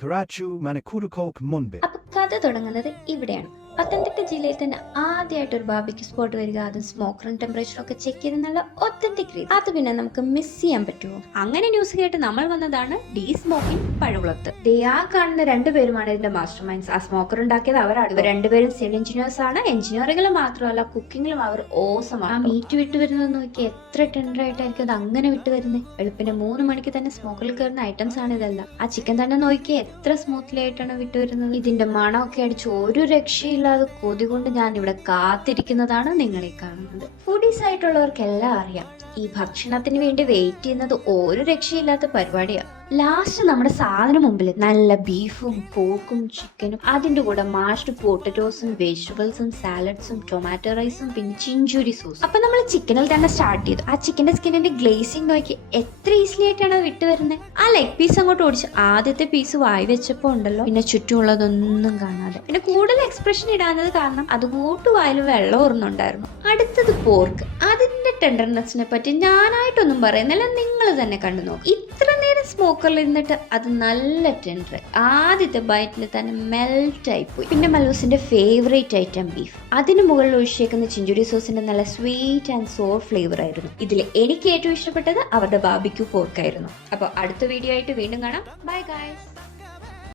Karachu Manikurukok Munbe. അപ്പൊ കഥ തുടങ്ങുന്നത് ഇവിടെയാണ്. പത്തനംതിട്ട ജില്ലയിൽ തന്നെ ആദ്യമായിട്ട് ഒരു ബാർബിക്യൂ സ്പോട്ട് വരിക, അത് സ്മോക്കറും ടെമ്പറേച്ചറും ഒക്കെ ചെക്ക് ചെയ്ത് നല്ല ഒത്തന്റിക് രീതി. അത് പിന്നെ നമുക്ക് മിസ് ചെയ്യാൻ പറ്റുമോ? അങ്ങനെ ന്യൂസ് കേട്ട് നമ്മൾ വന്നതാണ് ഡി സ്മോക്കിംഗ് പഴുകുളത്ത്. ആ കാണുന്ന രണ്ടുപേരുമാണ് ഇതിന്റെ മാസ്റ്റർ മൈൻഡ്സ്. ആ സ്മോക്കർ ഉണ്ടാക്കിയത് അവരാണ്. ഇവർ രണ്ടുപേരും സിവിൽ എഞ്ചിനീയേഴ്സ് ആണ്. എഞ്ചിനീയറിംഗിൽ മാത്രമല്ല കുക്കിങ്ങിലും അവർ ഓസമാണ്. ആ മീറ്റ് വിട്ട് വരുന്നത് നോക്കി എത്ര ടെൻഡർ ആയിട്ടായിരിക്കും അത് അങ്ങനെ വിട്ട് വരുന്നത്. വെളുപ്പിന് 3 മണിക്ക് തന്നെ സ്മോക്കിൽ കയറുന്ന ഐറ്റംസ് ആണ് ഇതെല്ലാം. ആ ചിക്കൻ തന്നെ നോക്കി എത്ര സ്മൂത്ത്ലി ആയിട്ടാണ് വിട്ട് വരുന്നത്. ഇതിന്റെ മണമൊക്കെ അടിച്ച് ഒരു രക്ഷയില്ലാതെ കൊതി കൊണ്ട് ഞാൻ ഇവിടെ കാത്തിരിക്കുന്നതാണ് നിങ്ങളെ കാണുന്നത്. ഫുഡീസ് ആയിട്ടുള്ളവർക്കെല്ലാം അറിയാം, ഈ ഭക്ഷണത്തിന് വേണ്ടി വെയിറ്റ് ചെയ്യുന്നത് ഒരു രക്ഷയില്ലാത്ത പരിപാടിയാണ്. ലാസ്റ്റ് നമ്മുടെ സാധനം മുമ്പിൽ നല്ല ബീഫും പോർക്കും ചിക്കനും, അതിന്റെ കൂടെ മാഷ്ഡ് പൊട്ടറ്റോസും വെജിറ്റബിൾസും സാലഡ്സും ടൊമാറ്റോ റൈസും പിന്നെ ചിഞ്ചൂരി സോസും. അപ്പൊ നമ്മൾ ചിക്കനിൽ തന്നെ സ്റ്റാർട്ട് ചെയ്തു. ആ ചിക്കന്റെ സ്കിന്നിന്റെ ഗ്ലേസിംഗ് നോക്കി എത്ര ഈസിലി ആയിട്ടാണ് അത് വിട്ടു വരുന്നത്. ആ ലെഗ് പീസ് അങ്ങോട്ട് ഓടിച്ച് ആദ്യത്തെ പീസ് വായി വെച്ചപ്പോ ഉണ്ടല്ലോ, പിന്നെ ചുറ്റുമുള്ളതൊന്നും കാണാതെ. പിന്നെ കൂടുതൽ എക്സ്പ്രഷൻ ഇടാഞ്ഞത് കാരണം അത് കൂട്ടുവായിൽ വെള്ളം ഓർന്നുണ്ടായിരുന്നു. അടുത്തത് പോർക്ക്. അതിന്റെ ടെൻഡർനെസ്സിനെ പറ്റി ഞാനായിട്ടൊന്നും പറയുന്നില്ല, നിങ്ങൾ തന്നെ കണ്ടു നോക്കും. ഇത്ര നേരം സ്മോക്കറിൽ ഇരുന്നിട്ട് അത് നല്ല ടെൻഡർ. ആദ്യത്തെ ബൈറ്റിൽ തന്നെ മെൽറ്റ് ആയി പോയി. പിന്നെ മലൂസിന്റെ ഫേവറേറ്റ് ഐറ്റം ബീഫ്, അതിന് മുകളിൽ ഒഴിച്ചേക്കുന്ന ചിഞ്ചുരി സോസിന്റെ നല്ല സ്വീറ്റ് ആൻഡ് സോർ ഫ്ലേവർ ആയിരുന്നു. ഇതിൽ എനിക്ക് ഏറ്റവും ഇഷ്ടപ്പെട്ടത് അവരുടെ ബാർബിക്യൂ പോർക്കായിരുന്നു. അപ്പോൾ അടുത്ത വീഡിയോ ആയിട്ട് വീണ്ടും കാണാം. Bye guys.